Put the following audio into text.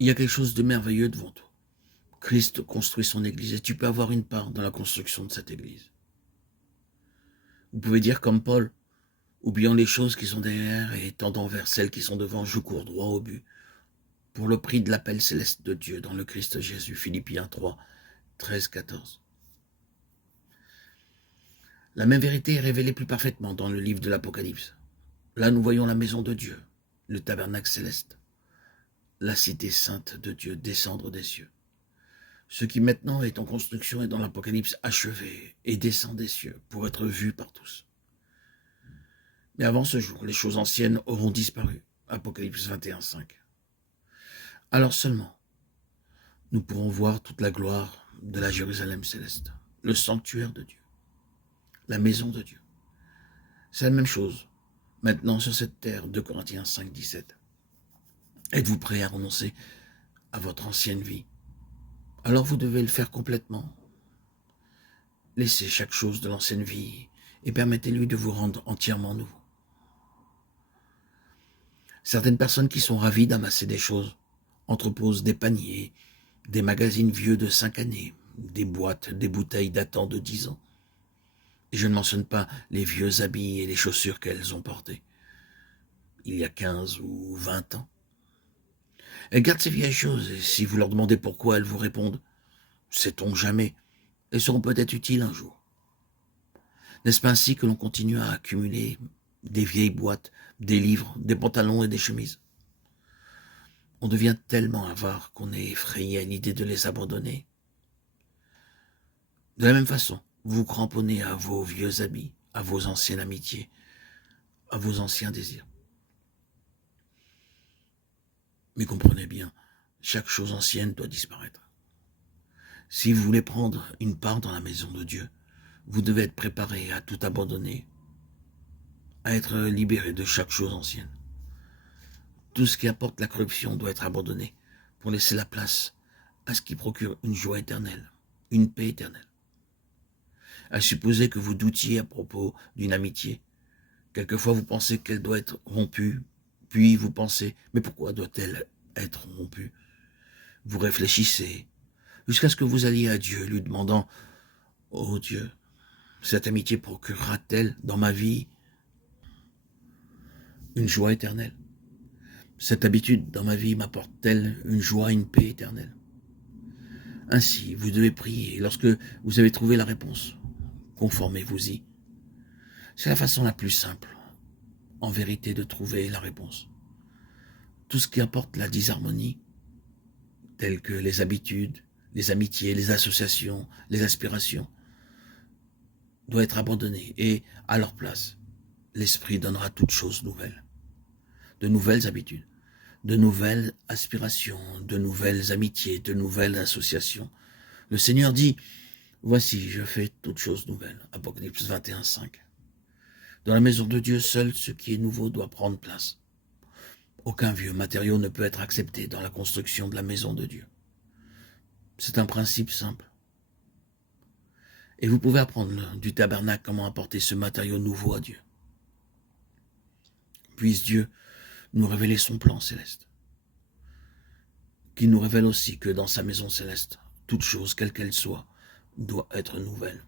Il y a quelque chose de merveilleux devant toi. Christ construit son Église et tu peux avoir une part dans la construction de cette Église. Vous pouvez dire comme Paul, oubliant les choses qui sont derrière et tendant vers celles qui sont devant, je cours droit au but, pour le prix de l'appel céleste de Dieu dans le Christ Jésus. Philippiens 3, 13, 14. La même vérité est révélée plus parfaitement dans le livre de l'Apocalypse. Là, nous voyons la maison de Dieu, le tabernacle céleste, la cité sainte de Dieu descendre des cieux. Ce qui maintenant est en construction est dans l'Apocalypse achevé et descend des cieux pour être vu par tous. Mais avant ce jour, les choses anciennes auront disparu. Apocalypse 21, 5. Alors seulement, nous pourrons voir toute la gloire de la Jérusalem céleste, le sanctuaire de Dieu, la maison de Dieu. C'est la même chose maintenant sur cette terre, 2 Corinthiens 5, 17. Êtes-vous prêt à renoncer à votre ancienne vie? Alors vous devez le faire complètement. Laissez chaque chose de l'ancienne vie et permettez-lui de vous rendre entièrement nouveau. Certaines personnes qui sont ravies d'amasser des choses entreposent des paniers, des magazines vieux de 5 années, des boîtes, des bouteilles datant de 10 ans. Et je ne mentionne pas les vieux habits et les chaussures qu'elles ont portés il y a 15 ou 20 ans. Elles gardent ces vieilles choses et si vous leur demandez pourquoi, elles vous répondent « sait-on jamais ?» Elles seront peut-être utiles un jour. N'est-ce pas ainsi que l'on continue à accumuler des vieilles boîtes, des livres, des pantalons et des chemises? On devient tellement avare qu'on est effrayé à l'idée de les abandonner. De la même façon, vous vous cramponnez à vos vieux habits, à vos anciennes amitiés, à vos anciens désirs. Mais comprenez bien, chaque chose ancienne doit disparaître. Si vous voulez prendre une part dans la maison de Dieu, vous devez être préparé à tout abandonner, à être libéré de chaque chose ancienne. Tout ce qui apporte la corruption doit être abandonné pour laisser la place à ce qui procure une joie éternelle, une paix éternelle. À supposer que vous doutiez à propos d'une amitié. Quelquefois vous pensez qu'elle doit être rompue, puis vous pensez, mais pourquoi doit-elle être rompue? Vous réfléchissez, jusqu'à ce que vous alliez à Dieu, lui demandant, « Oh Dieu, cette amitié procurera-t-elle dans ma vie une joie éternelle? Cette habitude dans ma vie m'apporte-t-elle une joie, une paix éternelle? » Ainsi, vous devez prier, et lorsque vous avez trouvé la réponse, conformez-vous-y. C'est la façon la plus simple, en vérité, de trouver la réponse. Tout ce qui apporte la disharmonie, telles que les habitudes, les amitiés, les associations, les aspirations, doit être abandonné et, à leur place, l'Esprit donnera toutes choses nouvelles. De nouvelles habitudes, de nouvelles aspirations, de nouvelles amitiés, de nouvelles associations. Le Seigneur dit, « Voici, je fais toutes choses nouvelles. » Apocalypse 21, 5. Dans la maison de Dieu, seul ce qui est nouveau doit prendre place. Aucun vieux matériau ne peut être accepté dans la construction de la maison de Dieu. C'est un principe simple. Et vous pouvez apprendre du tabernacle comment apporter ce matériau nouveau à Dieu. Puisse Dieu nous révéler son plan céleste, qui nous révèle aussi que dans sa maison céleste, toute chose, quelle qu'elle soit, doit être nouvelle.